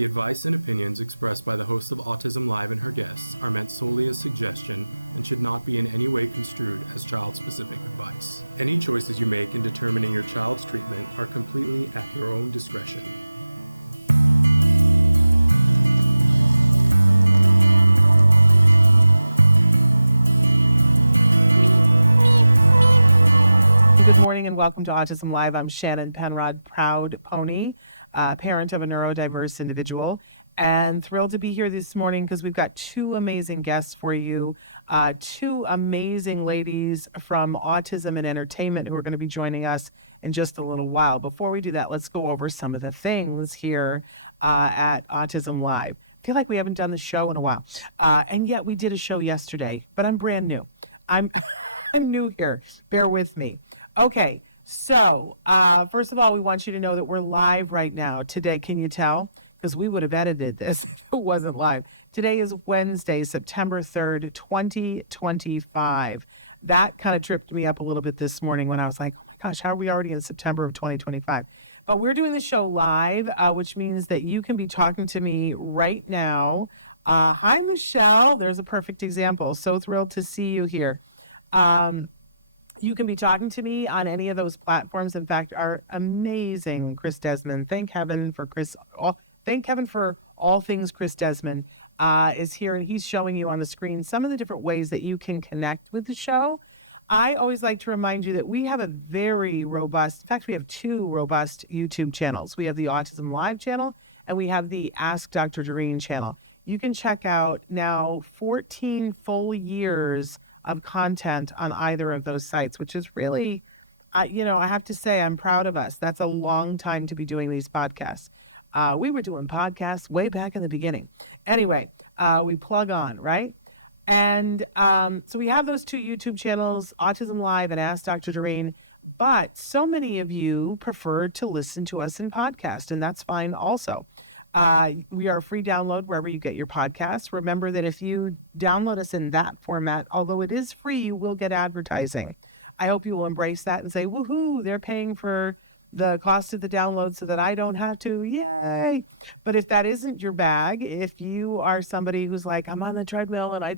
The advice and opinions expressed by the host of Autism Live and her guests are meant solely as suggestion and should not be in any way construed as child-specific advice. Any choices you make in determining your child's treatment are completely at your own discretion. Good morning and welcome to Autism Live. I'm Shannon Penrod, proud pony, parent of a neurodiverse individual, and thrilled to be here this morning because we've got two amazing guests for you, two amazing ladies from Autism and Entertainment who are going to be joining us in just a little while. Before we do that, let's go over some of the things here at Autism Live. I feel like we haven't done the show in a while, and yet we did a show yesterday, but I'm brand new. I'm new here. Bear with me. Okay, so first of all, we want you to know that we're live right now today. Can you tell? Because we would have edited this if it wasn't live. Today is Wednesday, September 3rd, 2025. That kind of tripped me up a little bit this morning when I was like, oh my gosh, how are we already in September of 2025? But we're doing the show live, which means that you can be talking to me right now. Hi, Michelle. There's a perfect example. So thrilled to see you here. You can be talking to me on any of those platforms. In fact, our amazing Chris Desmond, thank heaven for all things Chris Desmond, is here, and he's showing you on the screen some of the different ways that you can connect with the show. I always like to remind you that we have a very robust, in fact, we have two robust YouTube channels. We have the Autism Live channel, and we have the Ask Dr. Doreen channel. You can check out now 14 full years of content on either of those sites, which is really, I have to say, I'm proud of us. That's a long time to be doing these podcasts. We were doing podcasts way back in the beginning. Anyway, we plug on, right? And so we have those two YouTube channels, Autism Live and Ask Dr. Doreen, but so many of you prefer to listen to us in podcast, and that's fine also. We are a free download wherever you get your podcasts. Remember that if you download us in that format, although it is free, you will get advertising. I hope you will embrace that and say, woohoo, they're paying for the cost of the download so that I don't have to. Yay. But if that isn't your bag, if you are somebody who's like, I'm on the treadmill and I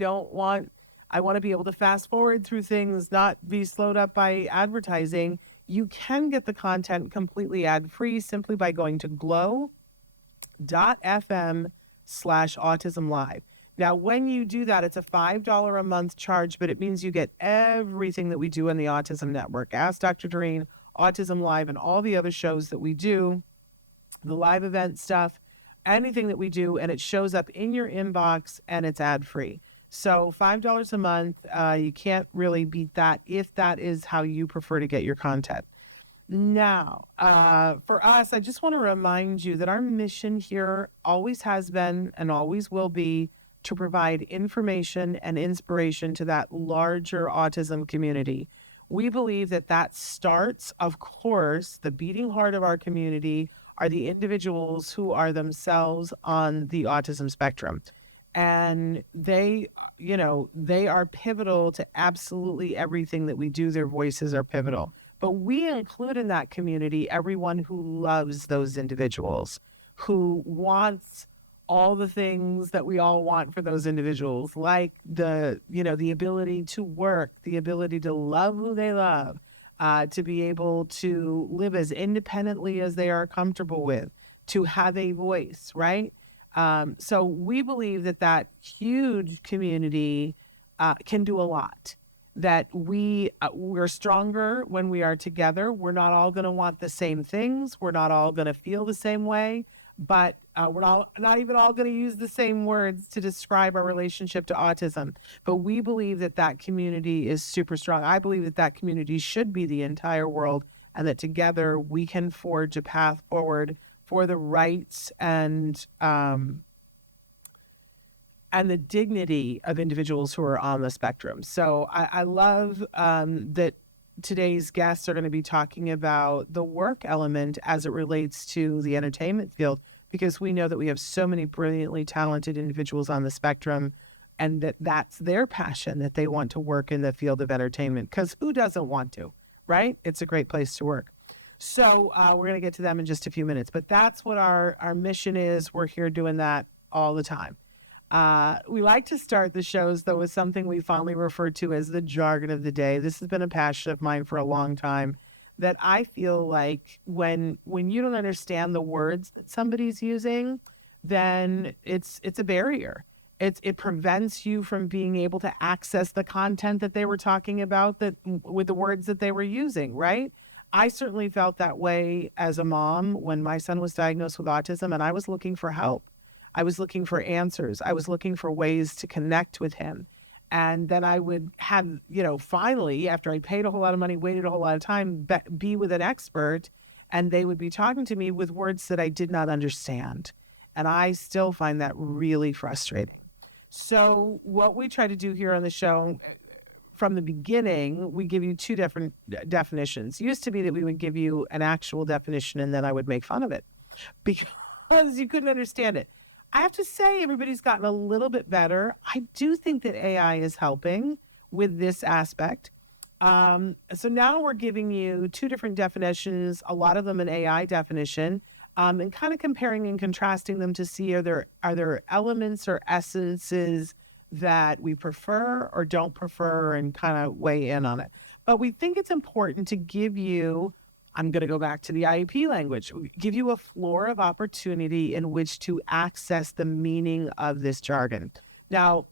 want to be able to fast forward through things, not be slowed up by advertising, you can get the content completely ad-free simply by going to glow.fm/autism live. Now, when you do that, it's a $5 a month charge, but it means you get everything that we do in the Autism Network. Ask Dr. Doreen, Autism Live, and all the other shows that we do, the live event stuff, anything that we do, and it shows up in your inbox, and it's ad-free. So $5 a month, you can't really beat that if that is how you prefer to get your content. Now, for us, I just want to remind you that our mission here always has been and always will be to provide information and inspiration to that larger autism community. We believe that starts, of course, the beating heart of our community are the individuals who are themselves on the autism spectrum. And they are pivotal to absolutely everything that we do. Their voices are pivotal. But we include in that community everyone who loves those individuals, who wants all the things that we all want for those individuals, like the ability to work, the ability to love who they love, to be able to live as independently as they are comfortable with, to have a voice, right? So we believe that huge community can do a lot. That we're stronger when we are together. We're not all going to want the same things. We're not all going to feel the same way, but we're not even all going to use the same words to describe our relationship to autism. But we believe that community is super strong. I believe that community should be the entire world, and that together we can forge a path forward for the rights and the dignity of individuals who are on the spectrum. So I love that today's guests are going to be talking about the work element as it relates to the entertainment field, because we know that we have so many brilliantly talented individuals on the spectrum, and that's their passion, that they want to work in the field of entertainment, because who doesn't want to, right? It's a great place to work. So we're going to get to them in just a few minutes. But that's what our mission is. We're here doing that all the time. We like to start the shows, though, with something we fondly refer to as the jargon of the day. This has been a passion of mine for a long time, that I feel like when you don't understand the words that somebody's using, then it's a barrier. It prevents you from being able to access the content that they were talking about that with the words that they were using, right? I certainly felt that way as a mom when my son was diagnosed with autism and I was looking for help. I was looking for answers. I was looking for ways to connect with him. And then I would have, finally, after I paid a whole lot of money, waited a whole lot of time, be with an expert, and they would be talking to me with words that I did not understand. And I still find that really frustrating. So what we try to do here on the show, from the beginning, we give you two different definitions. It used to be that we would give you an actual definition and then I would make fun of it because you couldn't understand it. I have to say, everybody's gotten a little bit better. I do think that AI is helping with this aspect. So now we're giving you two different definitions, a lot of them an AI definition, and kind of comparing and contrasting them to see are there elements or essences that we prefer or don't prefer, and kind of weigh in on it. But we think it's important to give you, I'm going to go back to the IEP language, give you a floor of opportunity in which to access the meaning of this jargon. Now,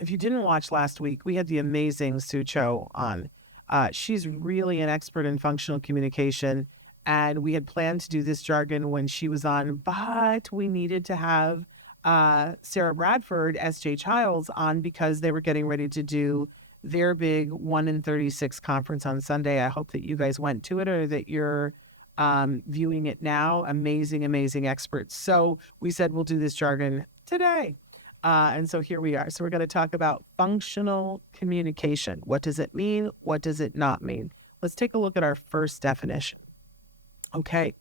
if you didn't watch last week, we had the amazing Sue Cho on. She's really an expert in functional communication, and we had planned to do this jargon when she was on, but we needed to have Sarah Bradford, S.J. Childs on because they were getting ready to do their big 1 in 36 conference on Sunday. I hope that you guys went to it or that you're viewing it now. Amazing, amazing experts. So we said we'll do this jargon today. And so here we are. So we're going to talk about functional communication. What does it mean? What does it not mean? Let's take a look at our first definition. Okay.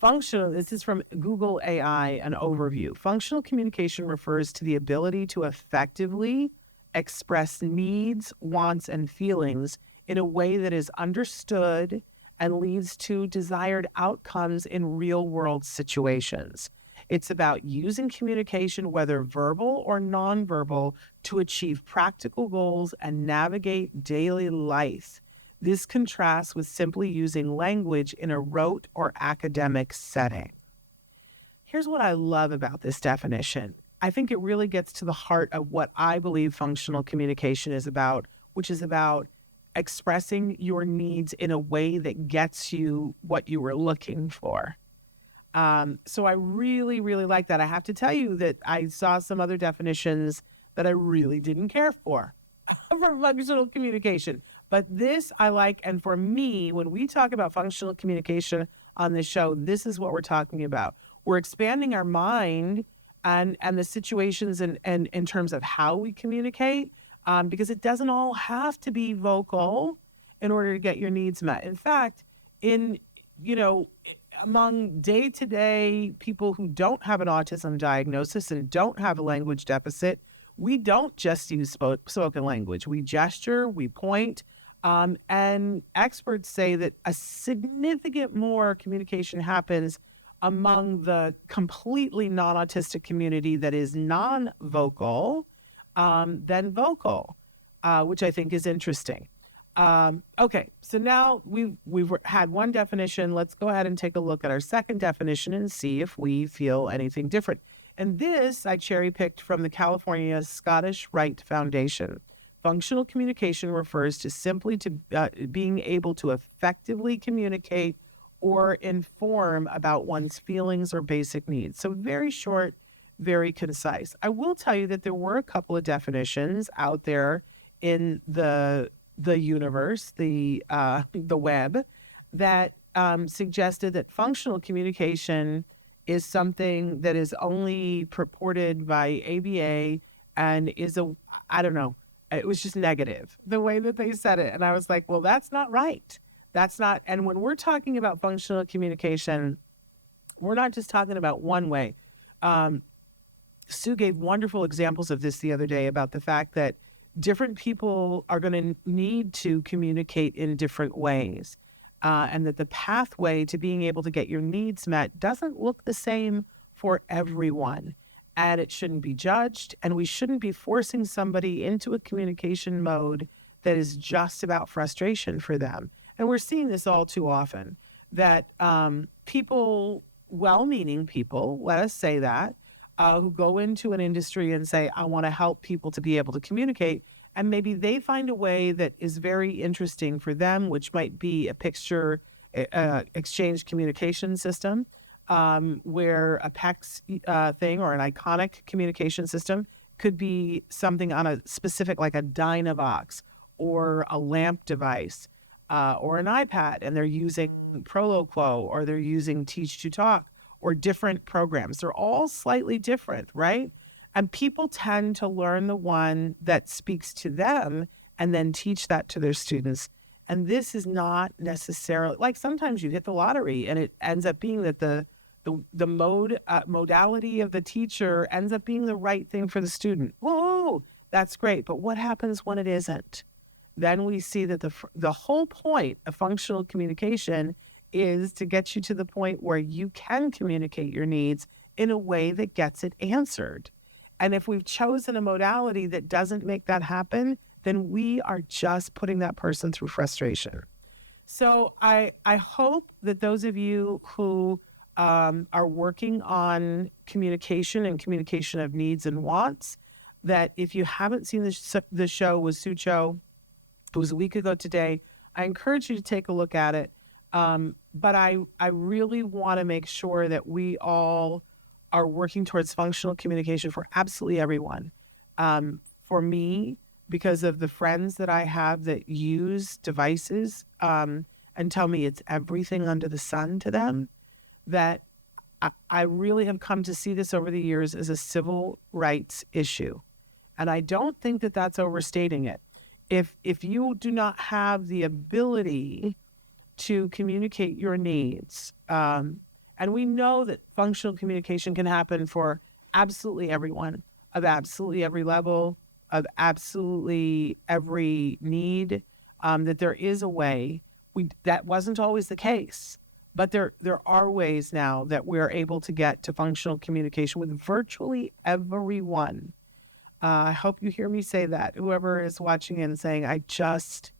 Functional, this is from Google AI, an overview. Functional communication refers to the ability to effectively express needs, wants, and feelings in a way that is understood and leads to desired outcomes in real-world situations. It's about using communication, whether verbal or nonverbal, to achieve practical goals and navigate daily life. This contrasts with simply using language in a rote or academic setting. Here's what I love about this definition. I think it really gets to the heart of what I believe functional communication is about, which is about expressing your needs in a way that gets you what you were looking for. So I really, really like that. I have to tell you that I saw some other definitions that I really didn't care for functional communication. But this I like, and for me, when we talk about functional communication on this show, this is what we're talking about. We're expanding our mind and the situations and in terms of how we communicate, because it doesn't all have to be vocal in order to get your needs met. In fact, among day-to-day people who don't have an autism diagnosis and don't have a language deficit, we don't just use spoken language. We gesture, we point, and experts say that a significant more communication happens among the completely non-autistic community that is non-vocal than vocal, which I think is interesting. Okay, so now we've had one definition. Let's go ahead and take a look at our second definition and see if we feel anything different. And this I cherry-picked from the California Scottish Rite Foundation. Functional communication refers to simply to being able to effectively communicate or inform about one's feelings or basic needs. So very short, very concise. I will tell you that there were a couple of definitions out there in the universe, the web, that suggested that functional communication is something that is only purported by ABA and is I don't know, it was just negative, the way that they said it. And I was like, well, that's not right. That's not, and when we're talking about functional communication, we're not just talking about one way. Sue gave wonderful examples of this the other day about the fact that different people are going to need to communicate in different ways. and that the pathway to being able to get your needs met doesn't look the same for everyone. And it shouldn't be judged, and we shouldn't be forcing somebody into a communication mode that is just about frustration for them. And we're seeing this all too often, that people, well-meaning people, let us say that, who go into an industry and say, I want to help people to be able to communicate, and maybe they find a way that is very interesting for them, which might be a picture exchange communication system, where a PEX thing or an iconic communication system could be something on a specific, like a Dynavox or a LAMP device or an iPad, and they're using Proloquo or they're using Teach to Talk or different programs. They're all slightly different, right? And people tend to learn the one that speaks to them and then teach that to their students. And this is not necessarily, like sometimes you hit the lottery and it ends up being that the modality of the teacher ends up being the right thing for the student. Whoa, that's great. But what happens when it isn't? Then we see that the whole point of functional communication is to get you to the point where you can communicate your needs in a way that gets it answered. And if we've chosen a modality that doesn't make that happen, then we are just putting that person through frustration. So I hope that those of you who are working on communication and communication of needs and wants, that if you haven't seen the show with Sucho, it was a week ago today, I encourage you to take a look at it. But I really want to make sure that we all are working towards functional communication for absolutely everyone. For me, because of the friends that I have that use devices and tell me it's everything under the sun to them, that I really have come to see this over the years as a civil rights issue. And I don't think that that's overstating it. If you do not have the ability to communicate your needs, and we know that functional communication can happen for absolutely everyone, of absolutely every level, of absolutely every need, that there is a way. That wasn't always the case, but there are ways now that we're able to get to functional communication with virtually everyone. I hope you hear me say that. Whoever is watching and saying, I just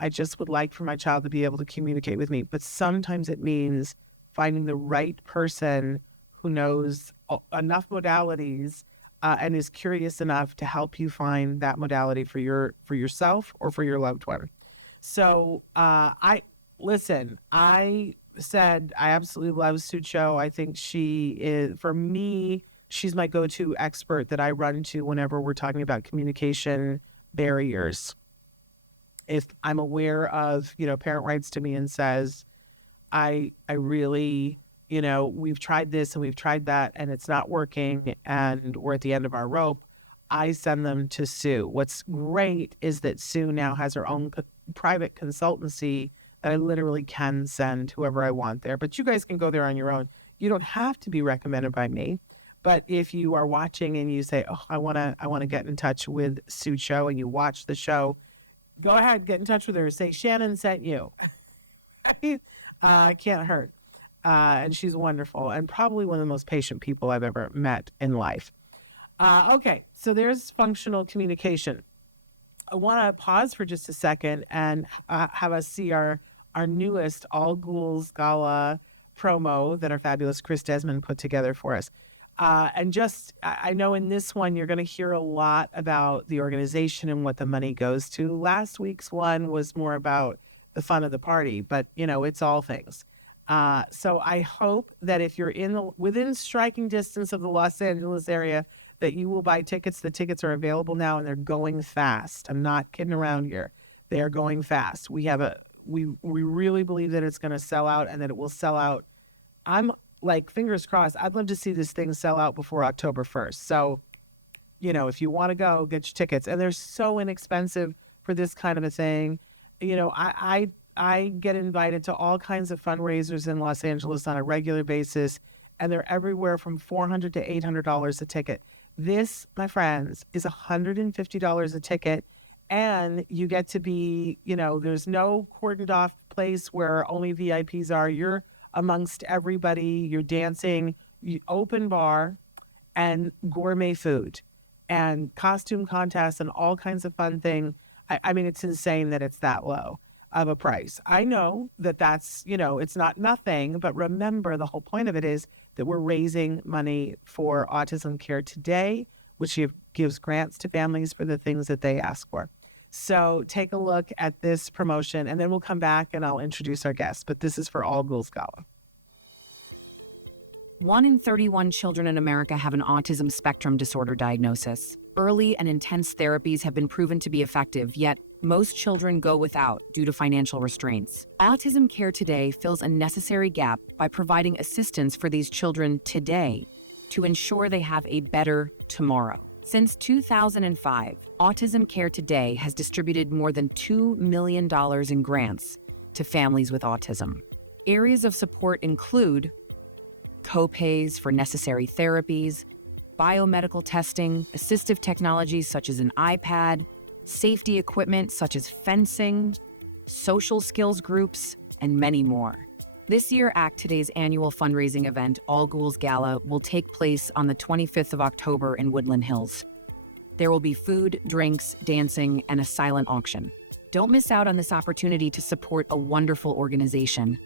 would like for my child to be able to communicate with me. But sometimes it means finding the right person who knows enough modalities and is curious enough to help you find that modality for yourself or for your loved one. So I said I absolutely love Sucho. I think she is, for me, she's my go-to expert that I run to whenever we're talking about communication barriers. If I'm aware of, parent writes to me and says, I really, we've tried this and we've tried that and it's not working and we're at the end of our rope, I send them to Sue. What's great is that Sue now has her own private consultancy that I literally can send whoever I want there. But you guys can go there on your own. You don't have to be recommended by me. But if you are watching and you say, oh, I want to get in touch with Sucho, and you watch the show, go ahead, get in touch with her. Say, Shannon sent you. It can't hurt. And she's wonderful and probably one of the most patient people I've ever met in life. Okay, so there's functional communication. I want to pause for just a second and have us see our newest All Ghouls Gala promo that our fabulous Chris Desmond put together for us. I know in this one, you're going to hear a lot about the organization and what the money goes to. Last week's one was more about the fun of the party, but it's all things. So I hope that if you're within striking distance of the Los Angeles area, that you will buy tickets. The tickets are available now and they're going fast. I'm not kidding around here. They are going fast. We really believe that it's going to sell out and that it will sell out. I'm like, fingers crossed. I'd love to see this thing sell out before October 1st. So, if you want to go, get your tickets. And they're so inexpensive for this kind of a thing. I get invited to all kinds of fundraisers in Los Angeles on a regular basis, and they're everywhere from $400 to $800 a ticket. This, my friends, is $150 a ticket, And you get to be, there's no cordoned off place where only VIPs are. You're amongst everybody. You're dancing, open bar, and gourmet food and costume contests and all kinds of fun things. I mean, it's insane that it's that low of a price. I know that that's, it's not nothing, but remember the whole point of it is that we're raising money for Autism Care Today, which gives grants to families for the things that they ask for. So take a look at this promotion, and then we'll come back and I'll introduce our guests. But this is for All Ghouls Gala. 1 in 31 children in America have an autism spectrum disorder diagnosis. Early and intense therapies have been proven to be effective, yet most children go without due to financial restraints. Autism Care Today fills a necessary gap by providing assistance for these children today to ensure they have a better tomorrow. Since 2005, Autism Care Today has distributed more than $2 million in grants to families with autism. Areas of support include co-pays for necessary therapies, biomedical testing, assistive technologies such as an iPad, safety equipment such as fencing, social skills groups, and many more. This year, Act Today's annual fundraising event, All Ghouls Gala, will take place on the 25th of October in Woodland Hills. There will be food, drinks, dancing, and a silent auction. Don't miss out on this opportunity to support a wonderful organization.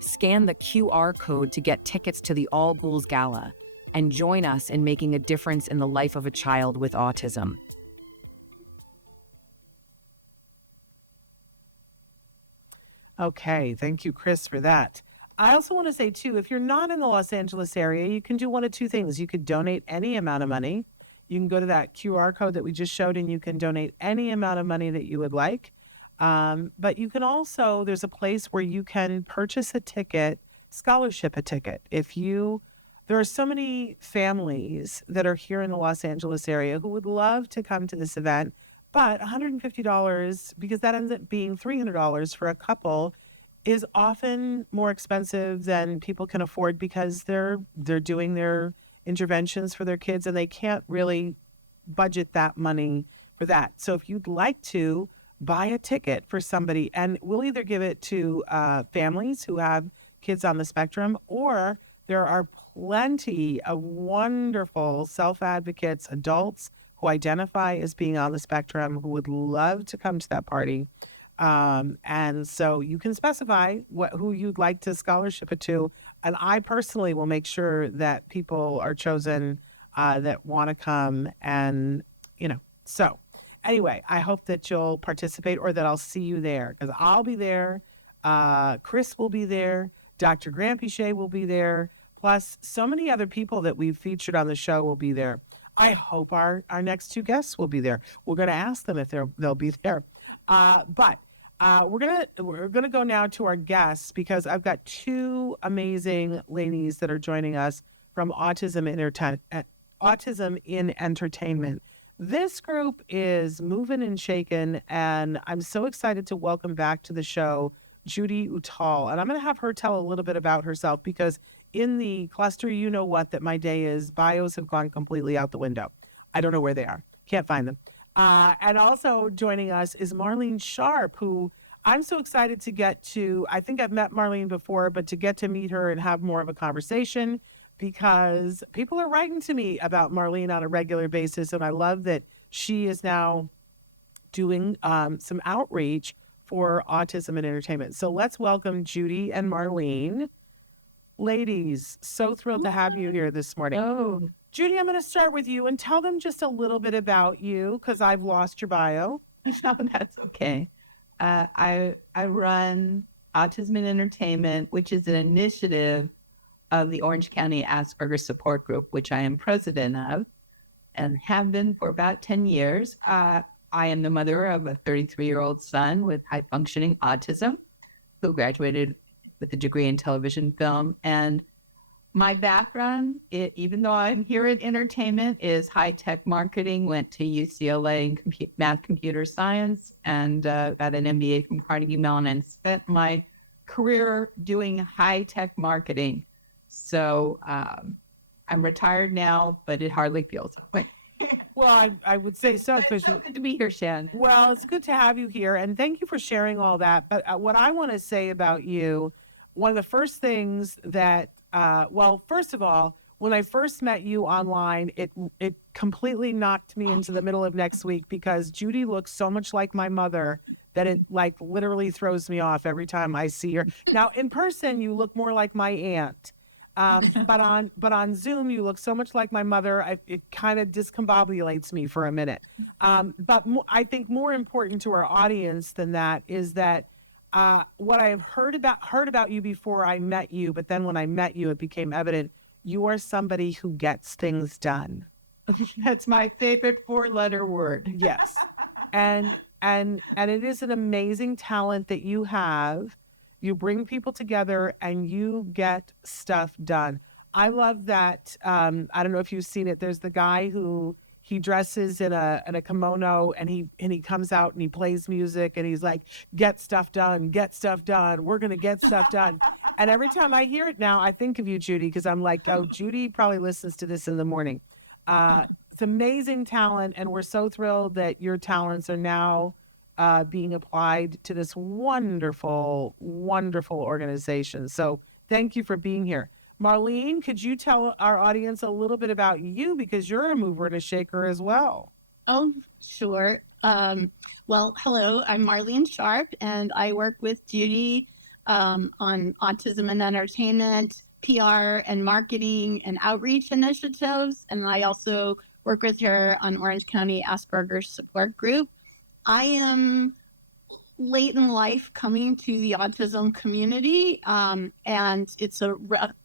Scan the QR code to get tickets to the All Ghouls Gala and join us in making a difference in the life of a child with autism. Okay, thank you, Chris, for that. I also want to say, too, if you're not in the Los Angeles area, you can do one of two things. You could donate any amount of money. You can go to that QR code that we just showed, and you can donate any amount of money that you would like. But you can also, there's a place where you can purchase a ticket, scholarship a ticket. There are so many families that are here in the Los Angeles area who would love to come to this event, but $150, because that ends up being $300 for a couple, is often more expensive than people can afford because they're doing their interventions for their kids and they can't really budget that money for that. So if you'd like to buy a ticket for somebody, and we'll either give it to families who have kids on the spectrum, or there are plenty of wonderful self-advocates, adults who identify as being on the spectrum who would love to come to that party. And so you can specify who you'd like to scholarship it to. And I personally will make sure that people are chosen that want to come. And, so anyway, I hope that you'll participate or that I'll see you there, because I'll be there. Chris will be there. Dr. Grampichet will be there. Plus so many other people that we've featured on the show will be there. I hope our next two guests will be there. We're going to ask them if they'll be there. But we're gonna go now to our guests, because I've got two amazing ladies that are joining us from Autism in Entertainment. This group is moving and shaking, and I'm so excited to welcome back to the show Judi Uttal. And I'm going to have her tell a little bit about herself, because in the cluster, that my day is, bios have gone completely out the window. I don't know where they are. Can't find them. And also joining us is Marlen Sharpe, who I'm so excited to get to. I think I've met Marlen before, but to get to meet her and have more of a conversation, because people are writing to me about Marlen on a regular basis. And I love that she is now doing some outreach for Autism in Entertainment. So let's welcome Judi and Marlen. Ladies, so thrilled to have you here this morning. Oh, Judi, I'm going to start with you and tell them just a little bit about you, because I've lost your bio. no, that's okay. I run Autism in Entertainment, which is an initiative of the Orange County Asperger Support Group, which I am president of and have been for about 10 years. I am the mother of a 33-year-old son with high-functioning autism who graduated with a degree in television film. And my background, even though I'm here at entertainment, is high-tech marketing. Went to UCLA in math computer science and got an MBA from Carnegie Mellon, and spent my career doing high-tech marketing. So I'm retired now, but it hardly feels that way. Well, I would say so. It's so good to be here, Shannon. Well, it's good to have you here, and thank you for sharing all that. But what I want to say about you, one of the first things that, well, first of all, when I first met you online, it completely knocked me into the middle of next week because Judi looks so much like my mother that it like literally throws me off every time I see her. Now, in person, you look more like my aunt. But on Zoom, you look so much like my mother. It kind of discombobulates me for a minute. But I think more important to our audience than that is that what I have heard about you before I met you, but then when I met you, it became evident you are somebody who gets things done. That's my favorite 4-letter word. Yes, and it is an amazing talent that you have. You bring people together and you get stuff done. I love that. I don't know if you've seen it. There's the guy who he dresses in a kimono and he comes out and he plays music and he's like, get stuff done, get stuff done. We're going to get stuff done. And every time I hear it now, I think of you, Judi, because I'm like, oh, Judi probably listens to this in the morning. It's amazing talent. And we're so thrilled that your talents are now being applied to this wonderful, wonderful organization. So thank you for being here. Marlen, could you tell our audience a little bit about you because you're a mover and a shaker as well? Oh, sure. Well, hello, I'm Marlen Sharpe, and I work with Judi on autism and entertainment, PR and marketing and outreach initiatives. And I also work with her on Orange County Asperger's support group. I am late in life coming to the autism community, and it's a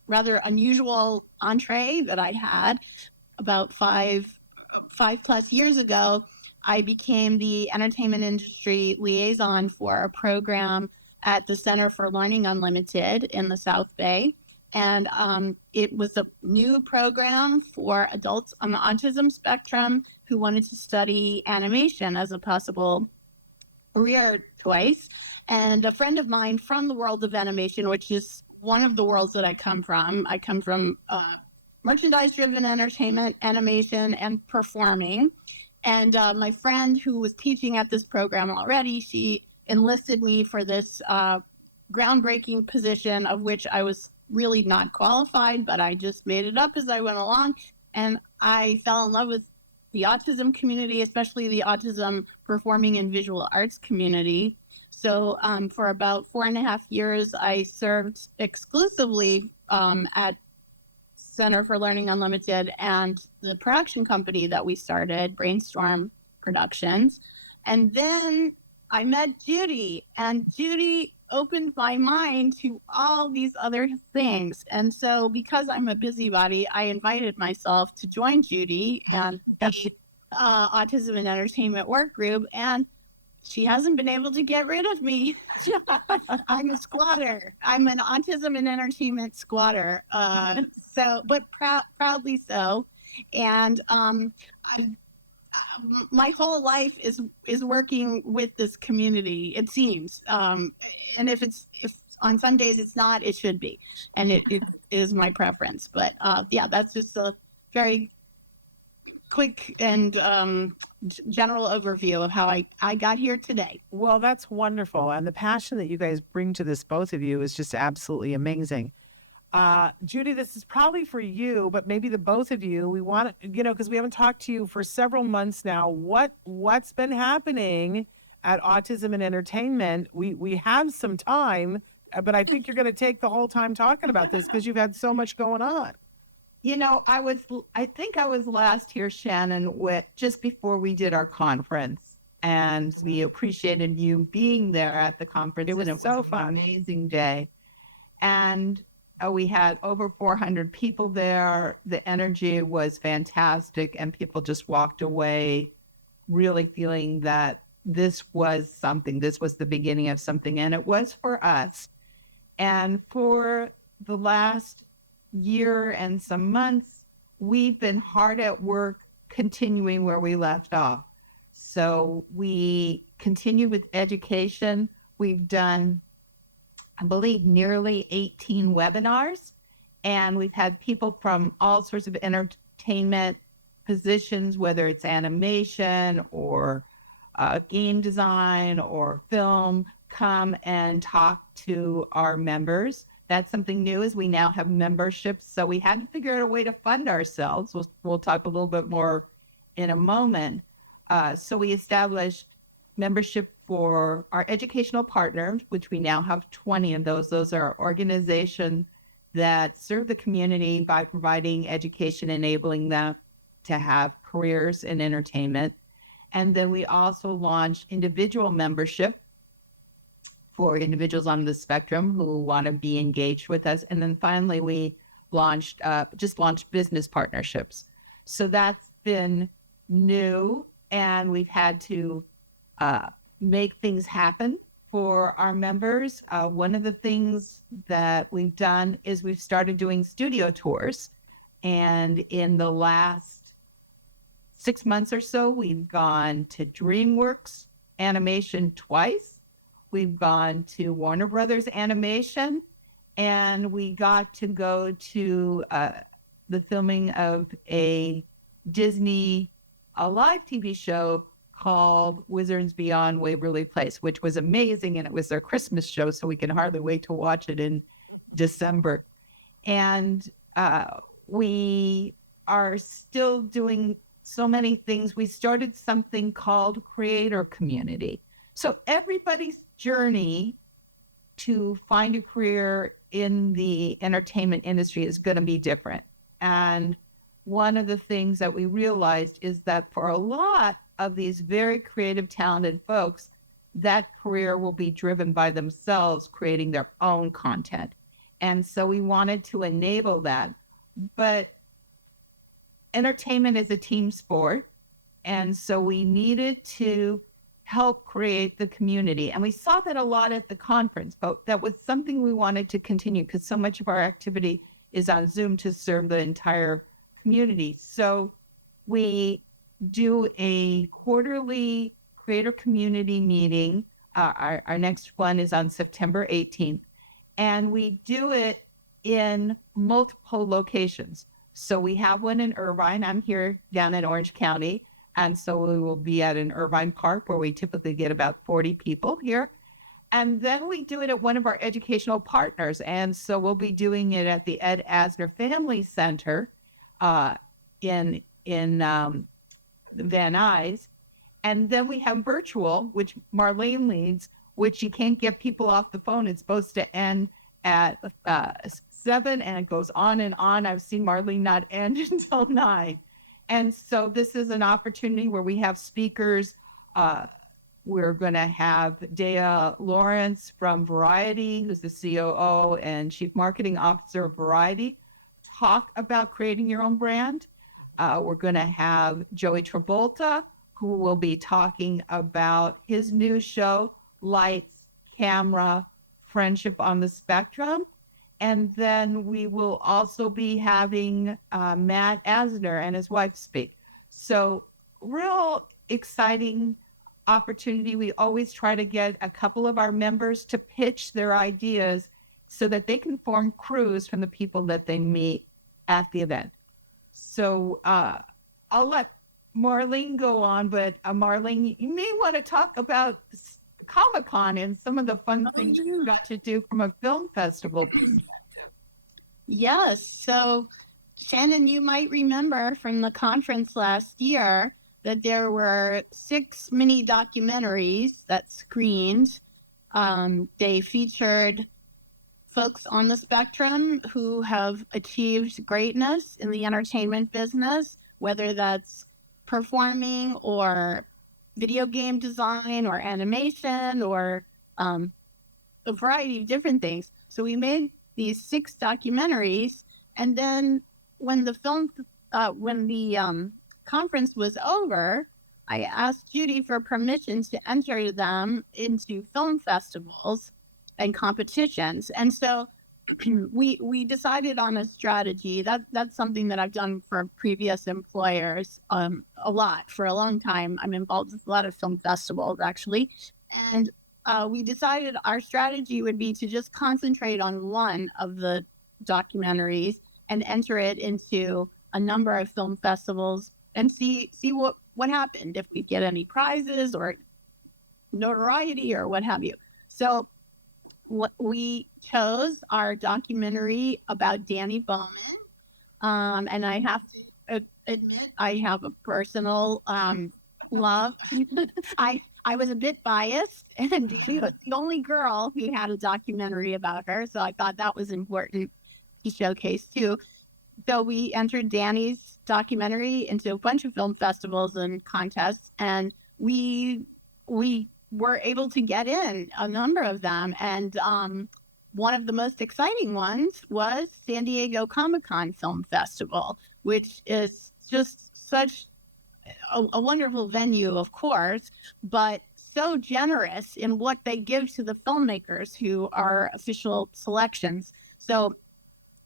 rather unusual entree that I had about five plus years ago. I became the entertainment industry liaison for a program at the Center for Learning Unlimited in the South Bay. And it was a new program for adults on the autism spectrum who wanted to study animation as a possible career choice. And a friend of mine from the world of animation, which is one of the worlds that I come from merchandise-driven entertainment, animation, and performing. And my friend who was teaching at this program already, she enlisted me for this groundbreaking position of which I was really not qualified, but I just made it up as I went along. And I fell in love with the autism community, especially the autism performing and visual arts community. So for about 4.5 years, I served exclusively at Center for Learning Unlimited and the production company that we started, Brainstorm Productions. And then I met Judi, and Judi opened my mind to all these other things. And so because I'm a busybody, I invited myself to join Judi and the Autism and Entertainment Work Group, and she hasn't been able to get rid of me. I'm a squatter. I'm an autism and entertainment squatter. But proudly so. And my whole life is working with this community, it seems. And if on some days it's not, it should be. And it is my preference. But yeah, that's just a very quick and general overview of how I got here today. Well, that's wonderful. And the passion that you guys bring to this, both of you, is just absolutely amazing. Judi, this is probably for you, but maybe the both of you, we want to, because we haven't talked to you for several months now. What's been happening at Autism and Entertainment? We have some time, but I think you're going to take the whole time talking about this because you've had so much going on. I think I was last here, Shannon, just before we did our conference, and we appreciated you being there at the conference. It was so fun. An amazing day. And we had over 400 people there. The energy was fantastic, and people just walked away really feeling that this was something. This was the beginning of something, and it was for us. And for the last year and some months, we've been hard at work continuing where we left off. So we continue with education. We've done, I believe, nearly 18 webinars, and we've had people from all sorts of entertainment positions, whether it's animation or game design or film, come and talk to our members. That's something new, is we now have memberships. So we had to figure out a way to fund ourselves. We'll talk a little bit more in a moment. So we established membership for our educational partners, which we now have 20 of those. Those are organizations that serve the community by providing education, enabling them to have careers in entertainment. And then we also launched individual membership for individuals on the spectrum who want to be engaged with us. And then finally, we launched business partnerships. So that's been new, and we've had to make things happen for our members. One of the things that we've done is we've started doing studio tours. And in the last 6 months or so, we've gone to DreamWorks Animation twice. We've gone to Warner Brothers Animation, and we got to go to the filming of a Disney live TV show called Wizards Beyond Waverly Place, which was amazing, and it was their Christmas show, so we can hardly wait to watch it in December. And we are still doing so many things. We started something called Creator Community. So everybody's journey to find a career in the entertainment industry is going to be different. And one of the things that we realized is that for a lot of these very creative, talented folks, that career will be driven by themselves creating their own content. And so we wanted to enable that. But entertainment is a team sport. And so we needed to help create the community. And we saw that a lot at the conference, but that was something we wanted to continue because so much of our activity is on Zoom to serve the entire community. So we do a quarterly creator community meeting. Our next one is on September 18th. And we do it in multiple locations. So we have one in Irvine. I'm here down in Orange County. And so we will be at an Irvine Park where we typically get about 40 people here. And then we do it at one of our educational partners. And so we'll be doing it at the Ed Asner Family Center in Van Nuys. And then we have virtual, which Marlen leads, which you can't get people off the phone. It's supposed to end at 7, and it goes on and on. I've seen Marlen not end until 9. And so this is an opportunity where we have speakers. We're going to have Dea Lawrence from Variety, who's the COO and Chief Marketing Officer of Variety, talk about creating your own brand. We're going to have Joey Travolta, who will be talking about his new show, Lights, Camera, Friendship on the Spectrum. And then we will also be having Matt Asner and his wife speak. So real exciting opportunity. We always try to get a couple of our members to pitch their ideas so that they can form crews from the people that they meet at the event. So I'll let Marlen go on, but Marlen, you may want to talk about Comic-Con and some of the fun things you got to do from a film festival perspective. Yes. So, Shannon, you might remember from the conference last year that there were 6 mini documentaries that screened. They featured folks on the spectrum who have achieved greatness in the entertainment business, whether that's performing or video game design or animation or a variety of different things. So we made these 6 documentaries, and then when the conference was over, I asked Judi for permission to enter them into film festivals and competitions. And so we decided on a strategy. That's something that I've done for previous employers a lot. For a long time, I'm involved with a lot of film festivals, actually. And we decided our strategy would be to just concentrate on one of the documentaries and enter it into a number of film festivals and see what happened, if we get any prizes or notoriety or what have you. So what we chose our documentary about Danny Bowman. And I have to admit, I have a personal love. I was a bit biased, and Danny was the only girl who had a documentary about her, so I thought that was important to showcase too. So we entered Danny's documentary into a bunch of film festivals and contests, and we were able to get in a number of them. And one of the most exciting ones was San Diego Comic-Con Film Festival, which is just such a wonderful venue, of course, but so generous in what they give to the filmmakers who are official selections. So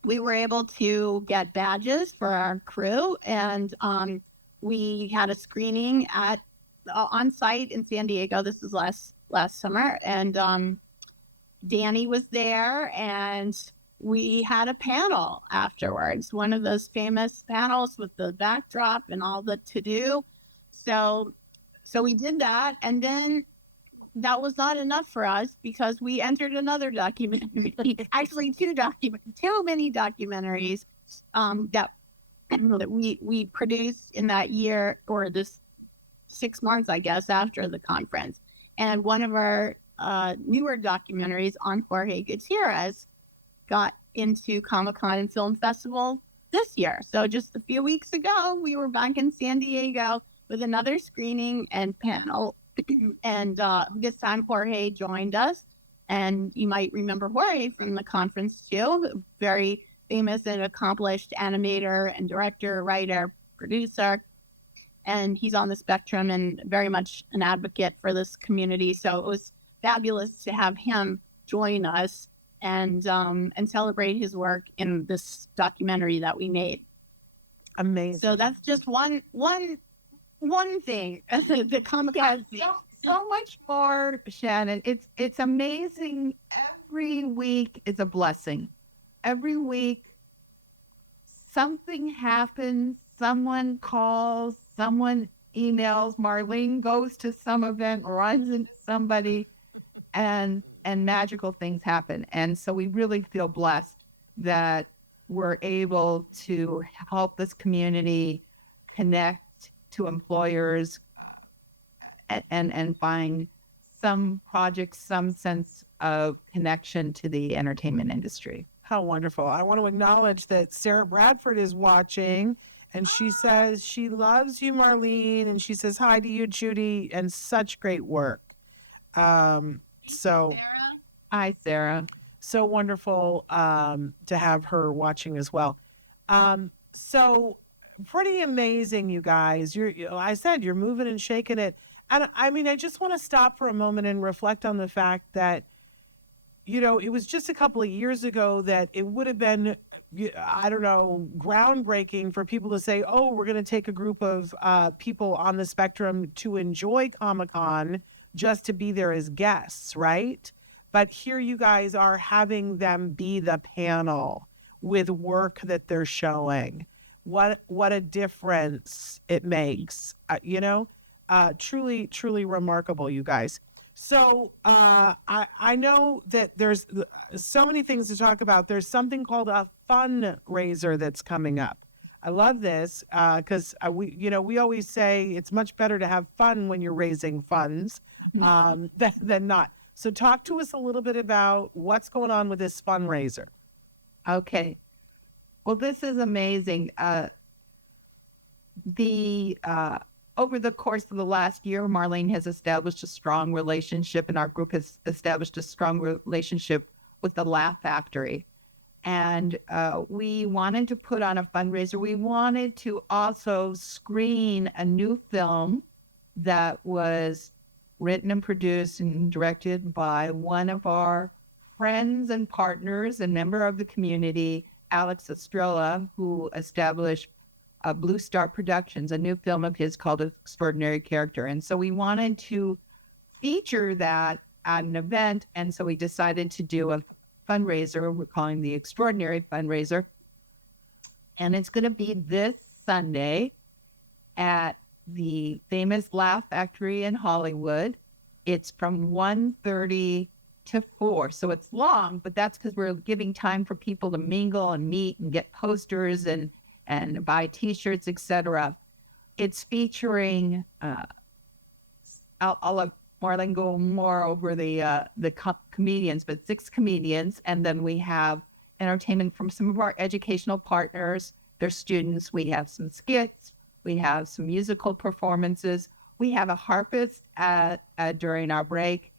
we were able to get badges for our crew, and we had a screening at on site in San Diego. This was last summer, and Danny was there, and we had a panel afterwards, one of those famous panels with the backdrop and all the to-do. So we did that, and then that was not enough for us because we entered another documentary, actually too many documentaries that we produced in that year, or this 6 months, I guess, after the conference. And one of our newer documentaries on Jorge Gutierrez got into Comic-Con and Film Festival this year. So just a few weeks ago, we were back in San Diego with another screening and panel. And this time Jorge joined us. And you might remember Jorge from the conference too, very famous and accomplished animator and director, writer, producer. And he's on the spectrum and very much an advocate for this community. So it was fabulous to have him join us and celebrate his work in this documentary that we made. Amazing. So that's just one thing. The Comic-Con. So much more, Shannon. It's amazing. Every week is a blessing. Every week something happens. Someone calls, someone emails, Marlen goes to some event, runs into somebody, and magical things happen. And so we really feel blessed that we're able to help this community connect to employers and find some projects, some sense of connection to the entertainment industry. How wonderful. I want to acknowledge that Sarah Bradford is watching, and she says she loves you, Marlen, and she says hi to you, Judi, and such great work. So Hi, Sarah. so wonderful to have her watching as well. So pretty amazing, you guys. I said you're moving and shaking it. And I mean, I just want to stop for a moment and reflect on the fact that, it was just a couple of years ago that it would have been, I don't know, groundbreaking for people to say, oh, we're going to take a group of people on the spectrum to enjoy Comic-Con just to be there as guests, right? But here you guys are having them be the panel with work that they're showing. What a difference it makes, truly, truly remarkable, you guys. So I know that there's so many things to talk about. There's something called a fundraiser that's coming up. I love this because we always say it's much better to have fun when you're raising funds than not. So talk to us a little bit about what's going on with this fundraiser. Okay. Well, this is amazing. Over the course of the last year, Marlen has established a strong relationship, and our group has established a strong relationship with the Laugh Factory. And we wanted to put on a fundraiser. We wanted to also screen a new film that was written and produced and directed by one of our friends and partners and member of the community, Alex Estrella, who established Blue Star Productions, a new film of his called Extraordinary Character. And so we wanted to feature that at an event. And so we decided to do a fundraiser. We're calling the Extraordinary Fundraiser. And it's going to be this Sunday. at the famous Laugh Factory in Hollywood. It's from 1:30 to 4. So it's long, but that's because we're giving time for people to mingle and meet and get posters and buy T-shirts, etc. It's featuring, I'll let Marlen go more over the comedians, but 6 comedians. And then we have entertainment from some of our educational partners, their students. We have some skits. We have some musical performances. We have a harpist during our break.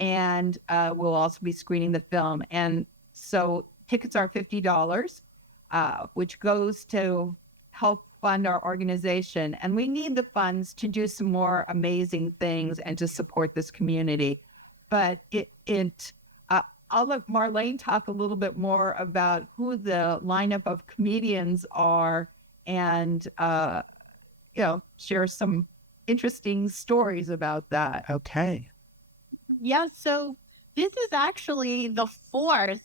And we'll also be screening the film. And so tickets are $50, which goes to help fund our organization. And we need the funds to do some more amazing things and to support this community. But I'll let Marlen talk a little bit more about who the lineup of comedians are and, share some interesting stories about that. Okay. Yeah, so this is actually the 4th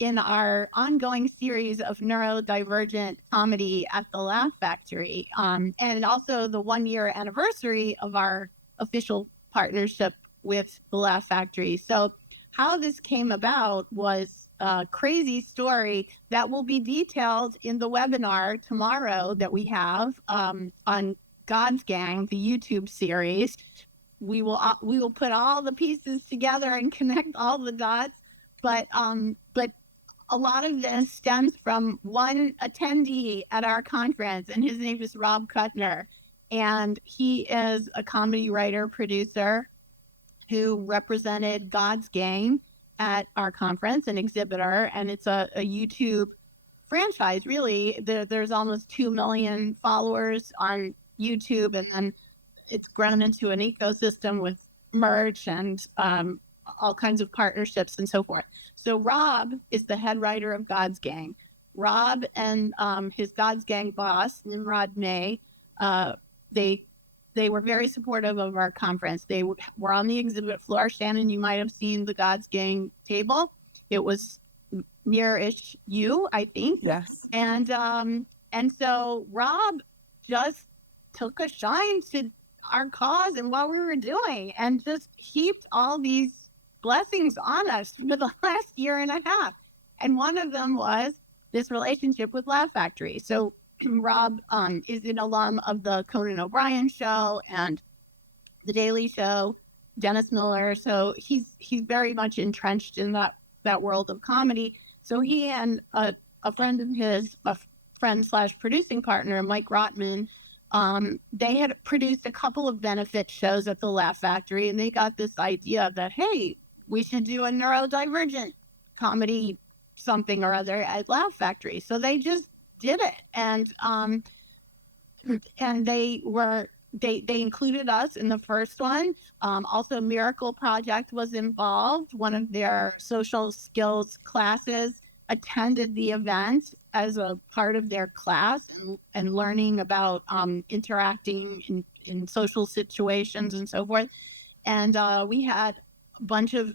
in our ongoing series of neurodivergent comedy at the Laugh Factory, and also the 1-year anniversary of our official partnership with the Laugh Factory. So how this came about was a crazy story that will be detailed in the webinar tomorrow that we have on God's Gang, the YouTube series. We will put all the pieces together and connect all the dots, but a lot of this stems from one attendee at our conference, and his name is Rob Kuttner, and he is a comedy writer, producer who represented God's Gang at our conference, an exhibitor, and it's a YouTube franchise, really. There's almost 2 million followers on YouTube, and then it's grown into an ecosystem with merch and all kinds of partnerships and so forth. So Rob is the head writer of God's Gang. Rob and his God's Gang boss, Nimrod May, they were very supportive of our conference. They were on the exhibit floor. Shannon, you might have seen the God's Gang table. It was near-ish you, I think. Yes. And so Rob just took a shine to our cause and what we were doing and just heaped all these blessings on us for the last year and a half. And one of them was this relationship with Laugh Factory. So Rob is an alum of the Conan O'Brien show and the Daily Show, Dennis Miller. So he's very much entrenched in that world of comedy. So he and a friend of his, a friend/producing partner, Mike Rotman, they had produced a couple of benefit shows at the Laugh Factory, and they got this idea that, hey, we should do a neurodivergent comedy something or other at Laugh Factory. So they just did it, and they included us in the first one. Also, Miracle Project was involved. One of their social skills classes attended the event as a part of their class and learning about interacting in social situations and so forth. And we had a bunch of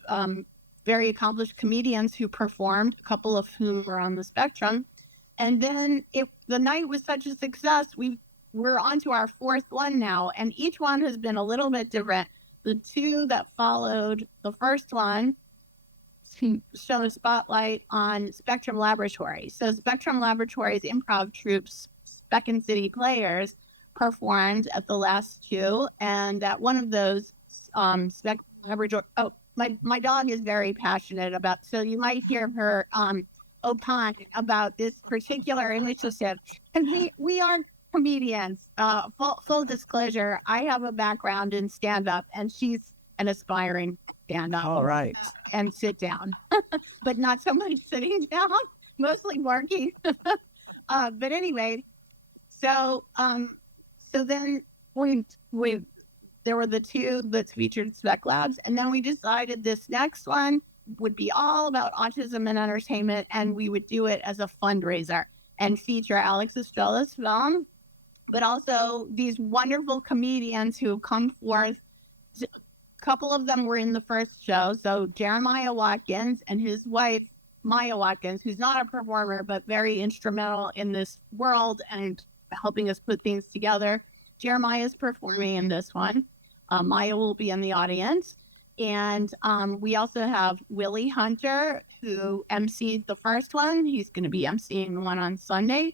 very accomplished comedians who performed, a couple of whom were on the spectrum. And then the night was such a success, we're on to our 4th one now, and each one has been a little bit different. The 2 that followed the first one shone a spotlight on Spectrum Laboratory. So Spectrum Laboratory's improv troops, Speckin' City Players, performed at the last 2, and at one of those Spectrum Laboratory, my dog is very passionate about, so you might hear her opine about this particular initiative. And we are comedians. Full disclosure, I have a background in stand-up, and she's an aspiring stand-up. All right. And sit down, but not so much sitting down, mostly working. But anyway, so then there were the 2 that featured Spec Labs, and then we decided this next one would be all about autism and entertainment, and we would do it as a fundraiser and feature Alex Estrella's film, but also these wonderful comedians who come forth. A couple of them were in the first show. So Jeremiah Watkins and his wife, Maya Watkins, who's not a performer, but very instrumental in this world and helping us put things together. Jeremiah's performing in this one. Maya will be in the audience. And we also have Willie Hunter, who emceed the first one. He's going to be emceeing the one on Sunday.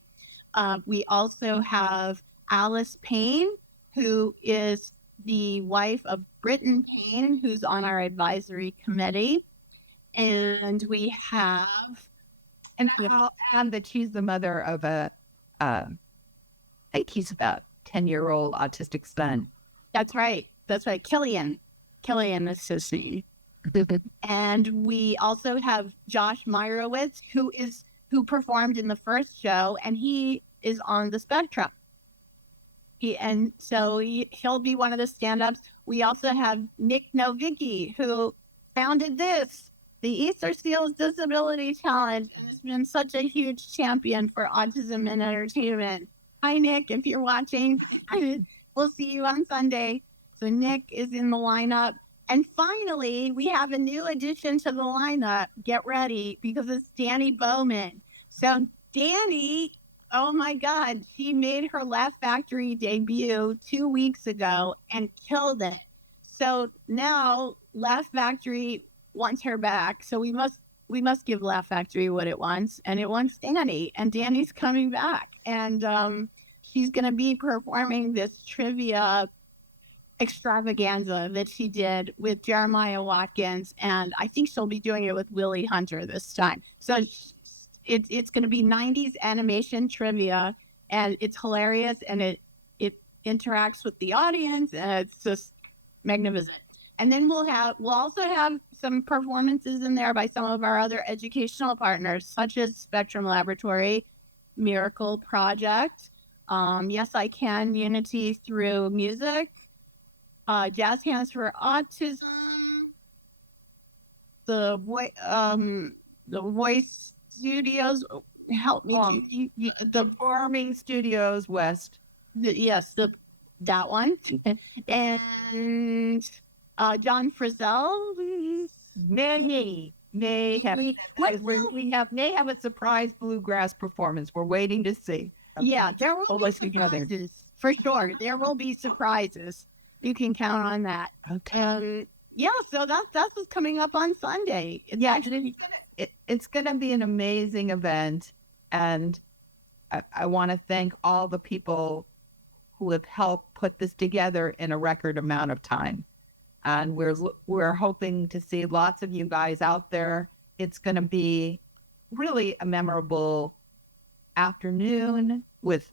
We also have Alice Payne, who is the wife of Britton Payne, who's on our advisory committee. And we have... And I'll add that she's the mother of I think he's about 10-year-old autistic son. That's right. Killian is his name. And we also have Josh Meyerowitz, who performed in the first show, and he is on the spectrum. He'll be one of the stand-ups. We also have Nick Novicki, who founded the Easter Seals Disability Challenge, and has been such a huge champion for autism and entertainment. Hi, Nick, if you're watching. We'll see you on Sunday. So Nick is in the lineup. And finally, we have a new addition to the lineup. Get ready, because it's Danny Bowman. So Danny, oh my God, she made her Laugh Factory debut 2 weeks ago and killed it. So now Laugh Factory wants her back. So we must give Laugh Factory what it wants, and it wants Danny. And Danny's coming back, and she's going to be performing this trivia extravaganza that she did with Jeremiah Watkins, and I think she'll be doing it with Willie Hunter this time. So it's going to be 90s animation trivia, and it's hilarious, and it interacts with the audience, and it's just magnificent. And then we'll also have some performances in there by some of our other educational partners, such as Spectrum Laboratory, Miracle Project, Yes I Can Unity Through Music, Jazz Hands for Autism, the Voice Studios. Help me, the Performing Studios West. That one, and John Frizzell. May have a surprise bluegrass performance. We're waiting to see. Yeah, there will be surprises for sure. There will be surprises. You can count on that. Okay. So that's what's coming up on Sunday. It's going to be an amazing event, and I want to thank all the people who have helped put this together in a record amount of time. And we're hoping to see lots of you guys out there. It's going to be really a memorable afternoon with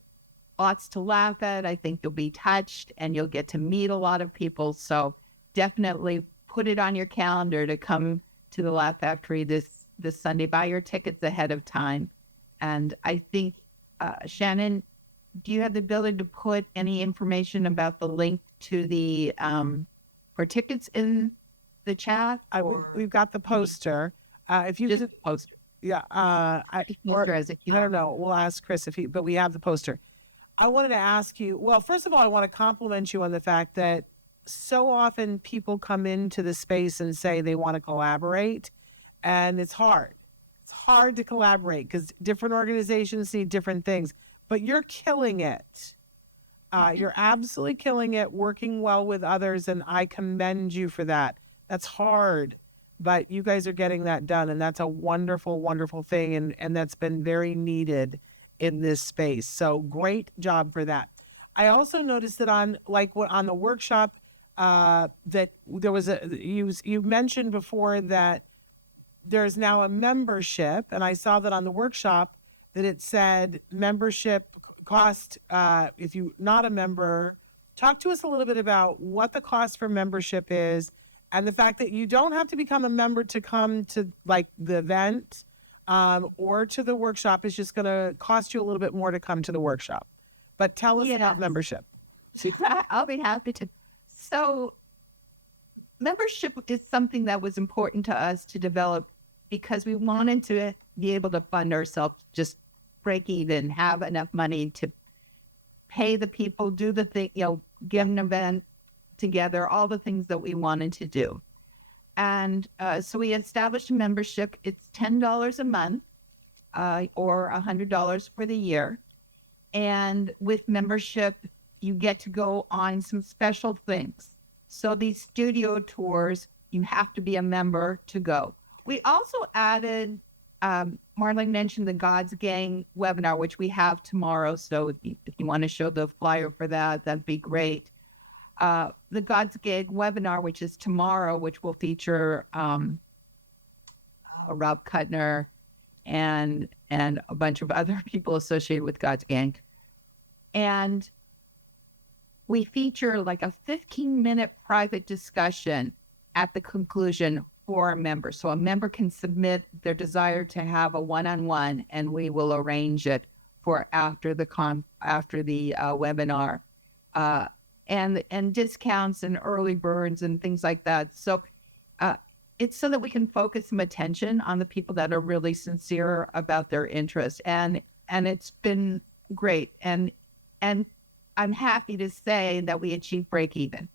lots to laugh at. I think you'll be touched, and you'll get to meet a lot of people. So definitely put it on your calendar to come to the Laugh Factory this Sunday. Buy your tickets ahead of time. And I think, Shannon, do you have the ability to put any information about the link to the for tickets in the chat? We've got the poster. If you just poster. Yeah. I don't know. We'll ask Chris but we have the poster. I wanted to ask you, well, first of all, I want to compliment you on the fact that so often people come into the space and say they want to collaborate, and it's hard. It's hard to collaborate because different organizations need different things, but you're killing it. You're absolutely killing it, working well with others, and I commend you for that. That's hard, but you guys are getting that done, and that's a wonderful, wonderful thing, and that's been very needed in this space. So great job for that. I also noticed that on the workshop that there was you mentioned before that there's now a membership, and I saw that on the workshop that it said membership cost, if you're not a member. Talk to us a little bit about what the cost for membership is, and the fact that you don't have to become a member to come to like the event or to the workshop. Is just going to cost you a little bit more to come to the workshop. But tell us about membership. I'll be happy to. So membership is something that was important to us to develop because we wanted to be able to fund ourselves, just break even, have enough money to pay the people, do the thing, get an event together, all the things that we wanted to do. And so we established a membership. It's $10 a month or $100 for the year. And with membership, you get to go on some special things. So these studio tours, you have to be a member to go. We also added, Marlen mentioned the God's Gang webinar, which we have tomorrow. So if you want to show the flyer for that, that'd be great. The God's Gang webinar, which is tomorrow, which will feature Rob Kuttner and a bunch of other people associated with God's Gang. And we feature like a 15-minute private discussion at the conclusion for a member. So a member can submit their desire to have a one-on-one, and we will arrange it for after the webinar, and discounts and early birds and things like that. So it's so that we can focus some attention on the people that are really sincere about their interest, and it's been great. And I'm happy to say that we achieved break even.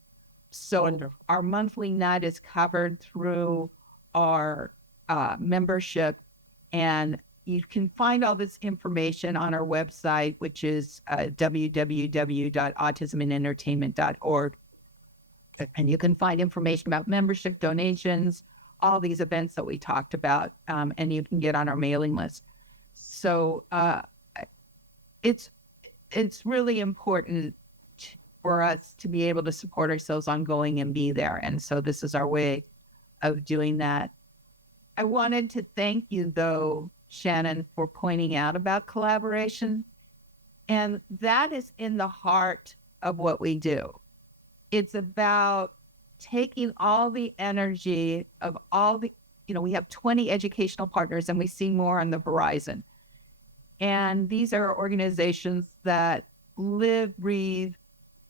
So Wonderful. Our monthly nut is covered through our membership, and you can find all this information on our website, which is www.autismentertainment.org. And you can find information about membership, donations, all these events that we talked about, and you can get on our mailing list. So it's really important for us to be able to support ourselves ongoing and be there. And so this is our way of doing that. I wanted to thank you, though, Shannon, for pointing out about collaboration. And that is in the heart of what we do. It's about taking all the energy of all the, we have 20 educational partners, and we see more on the horizon. And these are organizations that live, breathe,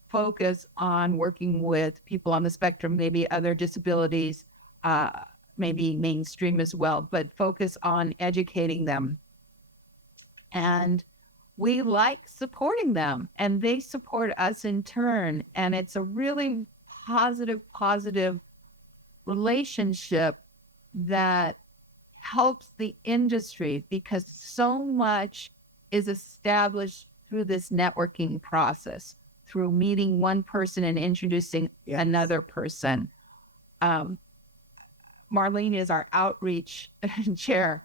focus on working with people on the spectrum, maybe other disabilities, maybe mainstream as well, but focus on educating them. And we like supporting them, and they support us in turn. And it's a really positive relationship that helps the industry, because so much is established through this networking process, through meeting one person and introducing another person. Marlen is our outreach chair.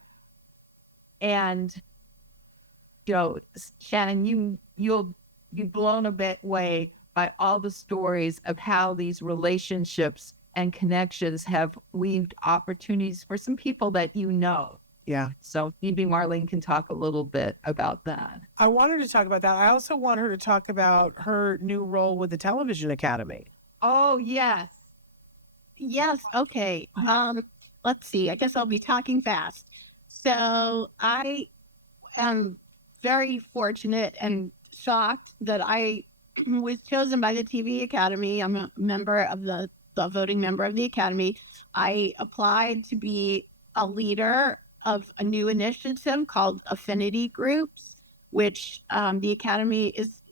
And, Shannon, you'll be blown away by all the stories of how these relationships and connections have weaved opportunities for some people that Yeah. So maybe Marlen can talk a little bit about that. I want her to talk about that. I also want her to talk about her new role with the Television Academy. Oh, yes. Yes. Okay. Let's see. I guess I'll be talking fast. So I am very fortunate and shocked that I was chosen by the TV Academy. I'm a member of the voting member of the Academy. I applied to be a leader of a new initiative called Affinity Groups, which the Academy is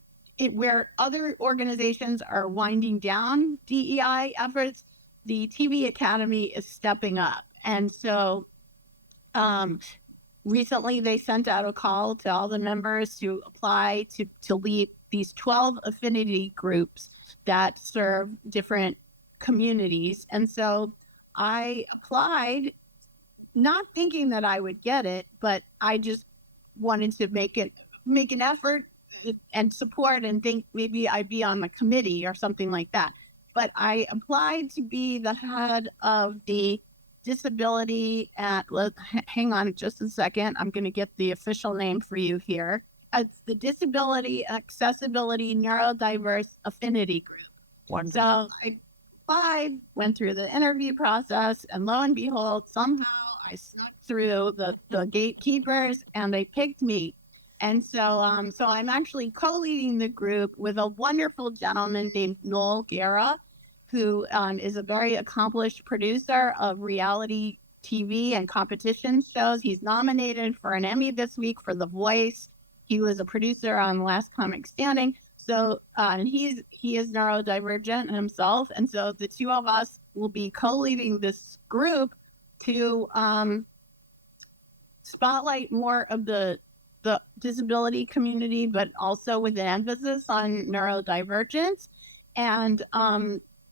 where other organizations are winding down DEI efforts. The TV Academy is stepping up. And so recently they sent out a call to all the members to apply to lead these 12 affinity groups that serve different communities. And so I applied, not thinking that I would get it, but I just wanted to make an effort and support, and think maybe I'd be on the committee or something like that. But I applied to be the head of the disability hang on just a second. I'm going to get the official name for you here. It's the Disability Accessibility Neurodiverse Affinity Group. Wonderful. So I applied, went through the interview process, and lo and behold, somehow I snuck through the gatekeepers, and they picked me. And so I'm actually co-leading the group with a wonderful gentleman named Noel Guerra, who is a very accomplished producer of reality TV and competition shows. He's nominated for an Emmy this week for The Voice. He was a producer on Last Comic Standing. So and he is neurodivergent himself. And so the two of us will be co-leading this group to spotlight more of the the disability community, but also with an emphasis on neurodivergence. And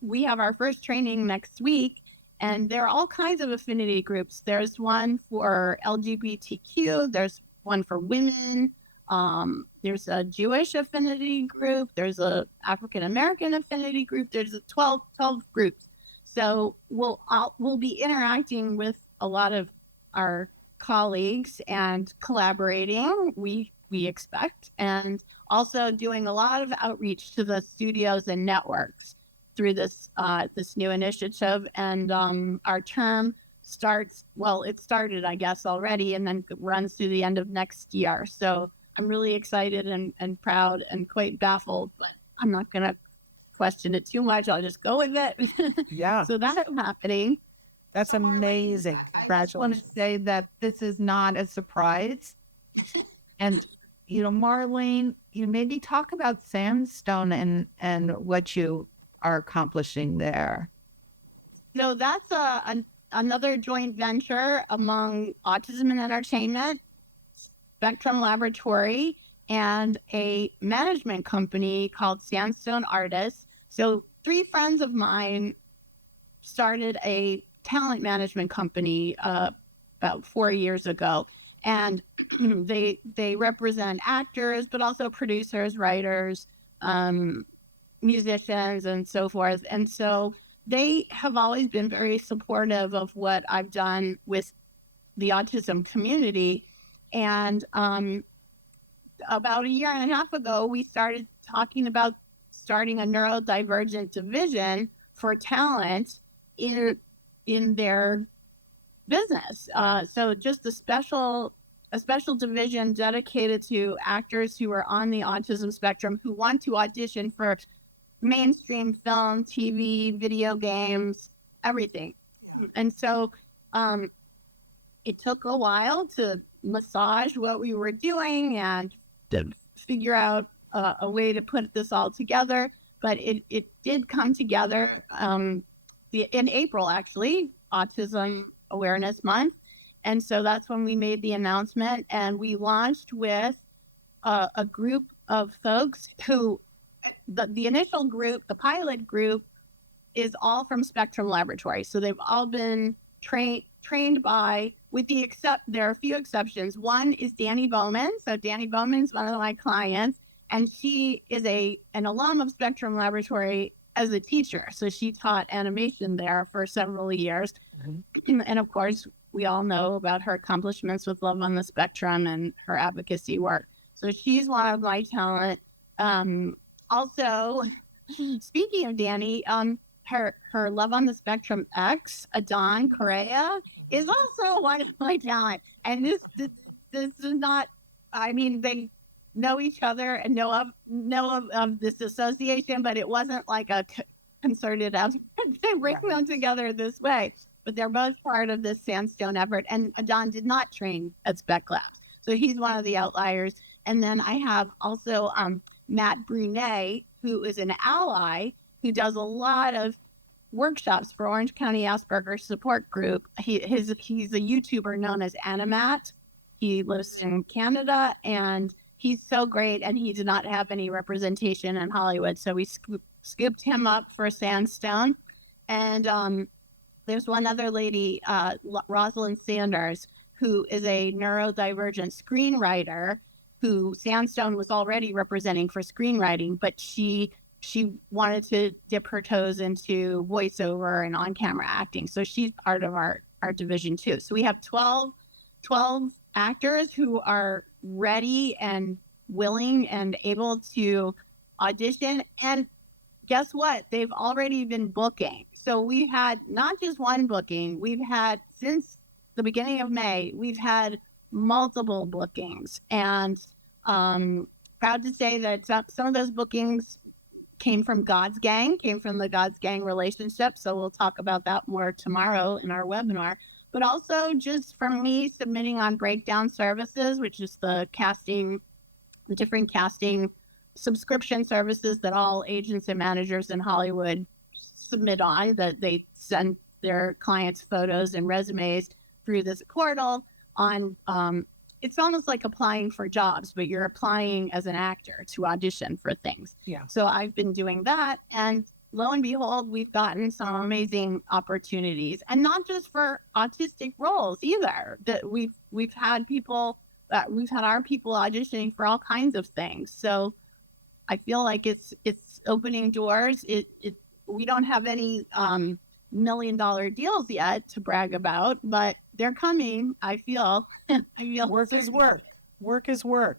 we have our first training next week, and there are all kinds of affinity groups. There's one for LGBTQ, there's one for women, there's a Jewish affinity group, there's a African American affinity group, there's a 12 groups. So we'll be interacting with a lot of our colleagues and collaborating, we expect, and also doing a lot of outreach to the studios and networks through this new initiative. And our term starts, well, it started, I guess, already, and then runs through the end of next year. So I'm really excited and proud and quite baffled, but I'm not going to question it too much. I'll just go with it. Yeah. So that's happening. That's amazing. I just want to say that this is not a surprise. And, Marlen, maybe talk about Sandstone and what you are accomplishing there. So that's another joint venture among Autism and Entertainment, Spectrum Laboratory, and a management company called Sandstone Artists. So 3 friends of mine started a talent management company about 4 years ago, and they represent actors, but also producers, writers, musicians, and so forth. And so they have always been very supportive of what I've done with the autism community. And about a year and a half ago, we started talking about starting a neurodivergent division for talent in their business. So just a special division dedicated to actors who are on the autism spectrum who want to audition for mainstream film, TV, video games, everything. Yeah. And so it took a while to massage what we were doing and to figure out a way to put this all together. But it did come together in April, actually, Autism Awareness Month. And so that's when we made the announcement, and we launched with a group of folks who, the initial group, the pilot group, is all from Spectrum Laboratory. So they've all been trained by, there are a few exceptions. One is Danny Bowman. So Danny Bowman is one of my clients, and she is an alum of Spectrum Laboratory as a teacher. So she taught animation there for several years. Mm-hmm. And of course, we all know about her accomplishments with Love on the Spectrum and her advocacy work. So she's one of my talent. Also, speaking of Danny, her Love on the Spectrum ex, Adon Correa, is also one of my talent. And this is not, I mean, they know each other and know of this association, but it wasn't like a concerted effort to bring them together this way. But they're both part of this Sandstone effort. And Adon did not train at Spec Labs, so he's one of the outliers. And then I have also Matt Brunet, who is an ally who does a lot of workshops for Orange County Asperger's Support Group. He's a YouTuber known as Animat. He lives in Canada, and he's so great, and he did not have any representation in Hollywood, so we scooped him up for Sandstone. And there's one other lady, Rosalind Sanders, who is a neurodivergent screenwriter who Sandstone was already representing for screenwriting, but she wanted to dip her toes into voiceover and on-camera acting. So she's part of our division too. So we have 12 actors who are ready and willing and able to audition. And guess what? They've already been booking. So we've had not just one booking. We've had, since the beginning of May, we've had multiple bookings. And proud to say that some of those bookings came from God's Gang, came from the God's Gang relationship. So we'll talk about that more tomorrow in our webinar. But also just from me submitting on Breakdown Services, which is the different casting subscription services that all agents and managers in Hollywood submit on, that they send their clients photos and resumes through this portal on it's almost like applying for jobs, but you're applying as an actor to audition for things. Yeah. So I've been doing that, and lo and behold, we've gotten some amazing opportunities, and not just for autistic roles either. That we've had our people auditioning for all kinds of things. So I feel like it's opening doors. We don't have any $1 million deals yet to brag about, but they're coming. I feel Work is work. Work is work.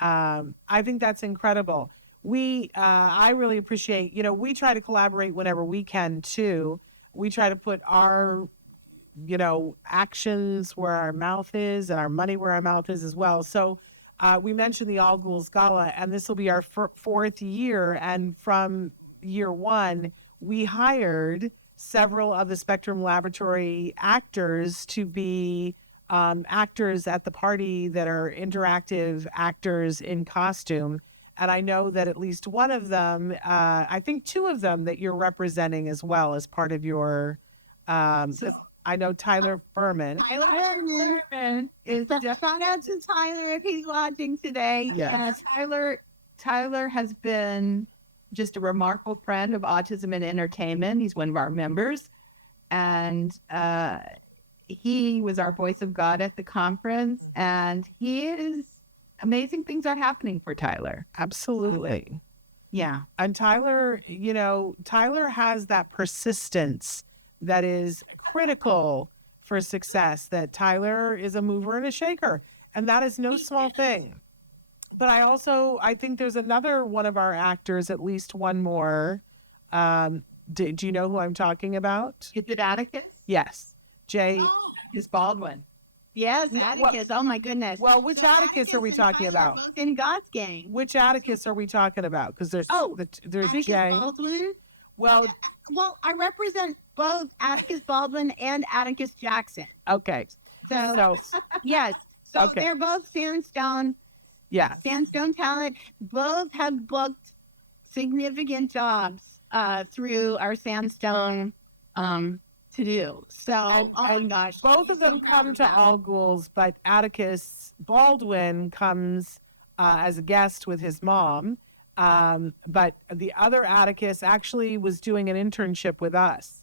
I think that's incredible. I really appreciate, we try to collaborate whenever we can too. We try to put our, actions where our mouth is and our money where our mouth is as well. So we mentioned the All Ghouls Gala, and this will be our fourth year. And from year one, we hired several of the Spectrum Laboratory actors to be actors at the party that are interactive actors in costume. And I know that at least one of them, I think two of them that you're representing as well as part of your, I know Tyler Furman. Tyler Furman is shout out to Tyler if he's watching today. Yes. Tyler has been just a remarkable friend of Autism and Entertainment. He's one of our members. And he was our voice of God at the conference. And amazing things are happening for Tyler. Absolutely. Yeah. And Tyler, Tyler has that persistence that is critical for success, that Tyler is a mover and a shaker. And that is no small thing. But I think there's another one of our actors, at least one more. Do you know who I'm talking about? Is it Atticus? Yes. Jay Is Baldwin. Yes, Atticus. Oh my goodness. Well, which Atticus are we and talking Tyler about? are both in God's game. Which Atticus are we talking about? Because there's Atticus Jay. Baldwin. Well, I represent both Atticus Baldwin and Atticus Jackson. okay. So yes. So Okay. they're both Sandstone talent. Both have booked significant jobs through our Sandstone to do. So, oh my gosh. Both of them come to All Ghouls, but Atticus Baldwin comes as a guest with his mom. But the other Atticus actually was doing an internship with us.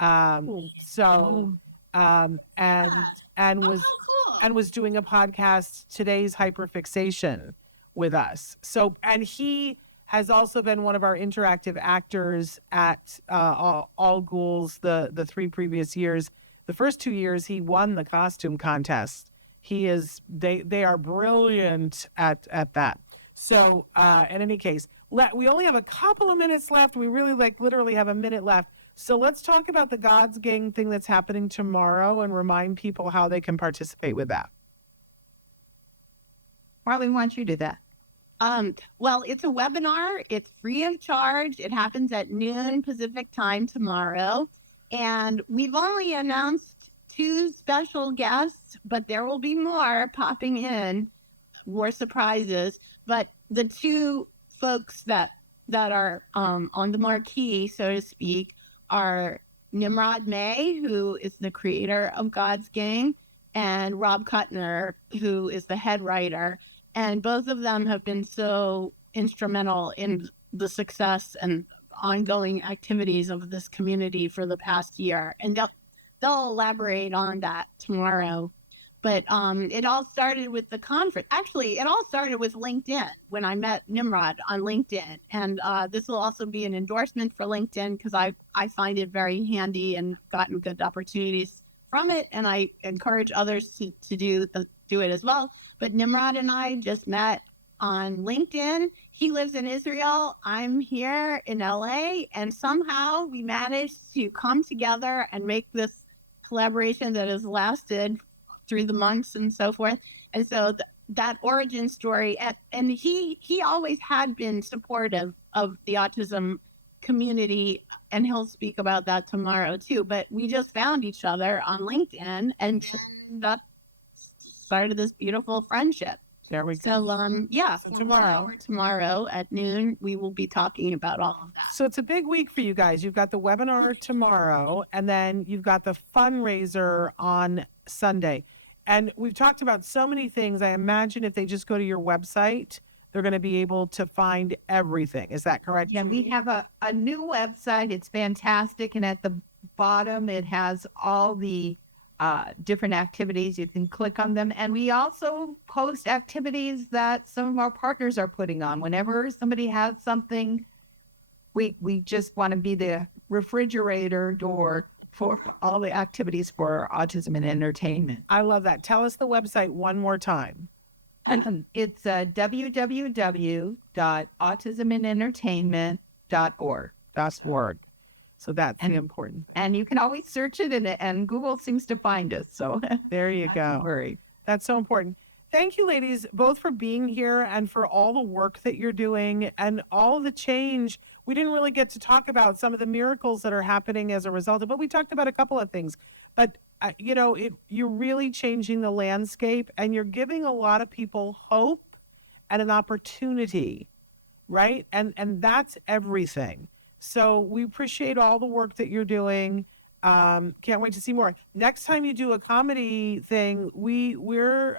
And was doing a podcast, Today's Hyperfixation, with us. So, and he has also been one of our interactive actors at All Ghouls the 3 previous years. The first 2 years, he won the costume contest. They are brilliant at that. So, in any case, we only have a couple of minutes left. We really literally have a minute left. So let's talk about the God's Gang thing that's happening tomorrow and remind people how they can participate with that. Marlen, why don't you do that? Well, it's a webinar. It's free of charge. It happens at noon Pacific time tomorrow. And we've only announced 2 special guests, but there will be more popping in, more surprises. But the 2 folks that are on the marquee, so to speak, are Nimrod May, who is the creator of God's Gang, and Rob Kuttner, who is the head writer. And both of them have been so instrumental in the success and ongoing activities of this community for the past year. And they'll elaborate on that tomorrow. But it all started with the conference. Actually, it all started with LinkedIn when I met Nimrod on LinkedIn. And this will also be an endorsement for LinkedIn because I find it very handy and gotten good opportunities from it. And I encourage others to do it as well. But Nimrod and I just met on LinkedIn. He lives in Israel. I'm here in LA. And somehow we managed to come together and make this collaboration that has lasted through the months and so forth. And so that origin story, and he always had been supportive of the autism community, and he'll speak about that tomorrow too. But we just found each other on LinkedIn, and that started this beautiful friendship. There we go. So tomorrow at noon, we will be talking about all of that. So it's a big week for you guys. You've got the webinar tomorrow, and then you've got the fundraiser on Sunday. And we've talked about so many things. I imagine if they just go to your website, they're going to be able to find everything. Is that correct? Yeah, we have a new website. It's fantastic. And at the bottom, it has all the different activities. You can click on them. And we also post activities that some of our partners are putting on. Whenever somebody has something, we just want to be the refrigerator door for all the activities for autism and entertainment. I love that. Tell us the website one more time. It's www.autismandentertainment.org. That's word. So that's the important thing. And you can always search it, and Google seems to find us. So There you go. don't worry. That's so important. Thank you, ladies, both for being here and for all the work that you're doing and all the change. We didn't really get to talk about some of the miracles that are happening as a result of it. We talked about a couple of things, but you're really changing the landscape, and you're giving a lot of people hope and an opportunity, right? And that's everything. So we appreciate all the work that you're doing. Can't wait to see more. Next time you do a comedy thing, we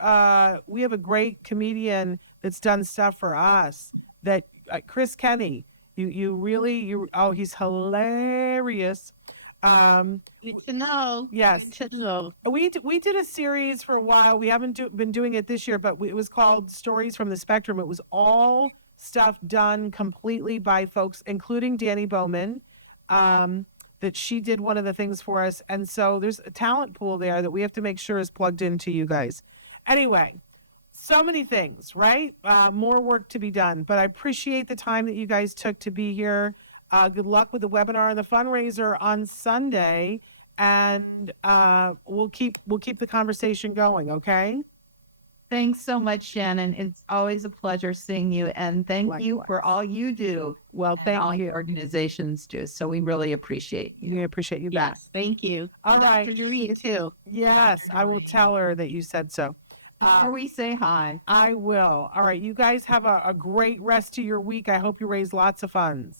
have a great comedian that's done stuff for us. That Chris Kenny, he's hilarious. Good to know. Yes. Good to know. We did a series for a while. We haven't been doing it this year, but it was called Stories from the Spectrum. It was all stuff done completely by folks, including Danny Bowman, that she did one of the things for us. And so there's a talent pool there that we have to make sure is plugged into you guys. Anyway, so many things, right? More work to be done, but I appreciate the time that you guys took to be here. Good luck with the webinar and the fundraiser on Sunday, and we'll keep the conversation going. Okay. Thanks so much, Shannon. It's always a pleasure seeing you, and thank you for all you do. Well, thank all you. your organizations do. So we really appreciate you. We appreciate you back. Yes, thank you. All right. Dr. Judi, too. Yes, I will tell her that you said so. Before we say hi, I will. All right. You guys have a great rest of your week. I hope you raise lots of funds.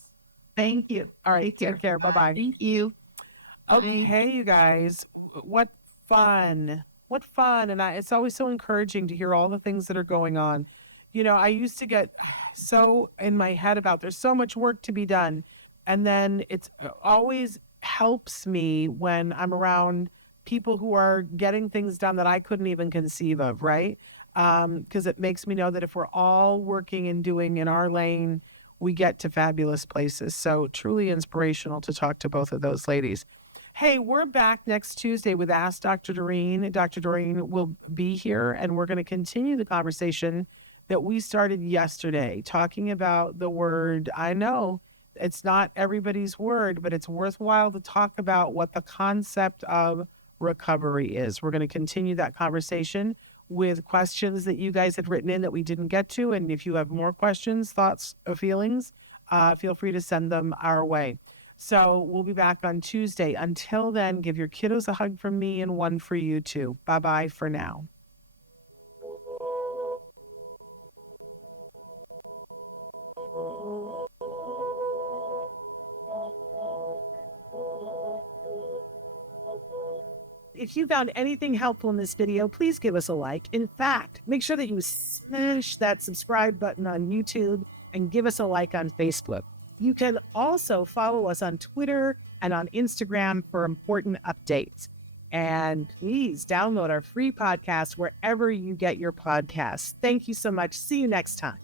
thank you. All right. Take care. Bye-bye. Thank you. Okay, you guys. What fun. What fun. And it's always so encouraging to hear all the things that are going on. I used to get so in my head about there's so much work to be done. And then it's always helps me when I'm around people who are getting things done that I couldn't even conceive of, right? Because it makes me know that if we're all working and doing in our lane, we get to fabulous places. So truly inspirational to talk to both of those ladies. Hey, we're back next Tuesday with Ask Dr. Doreen. Dr. Doreen will be here, and we're going to continue the conversation that we started yesterday, talking about the word. I know it's not everybody's word, but it's worthwhile to talk about what the concept of recovery is. We're going to continue that conversation with questions that you guys had written in that we didn't get to. And if you have more questions, thoughts, or feelings, feel free to send them our way. So we'll be back on Tuesday. Until then, give your kiddos a hug from me and one for you too. Bye-bye for now. If you found anything helpful in this video, please give us a like. In fact, make sure that you smash that subscribe button on YouTube and give us a like on Facebook. You can also follow us on Twitter and on Instagram for important updates. And please download our free podcast wherever you get your podcasts. Thank you so much. See you next time.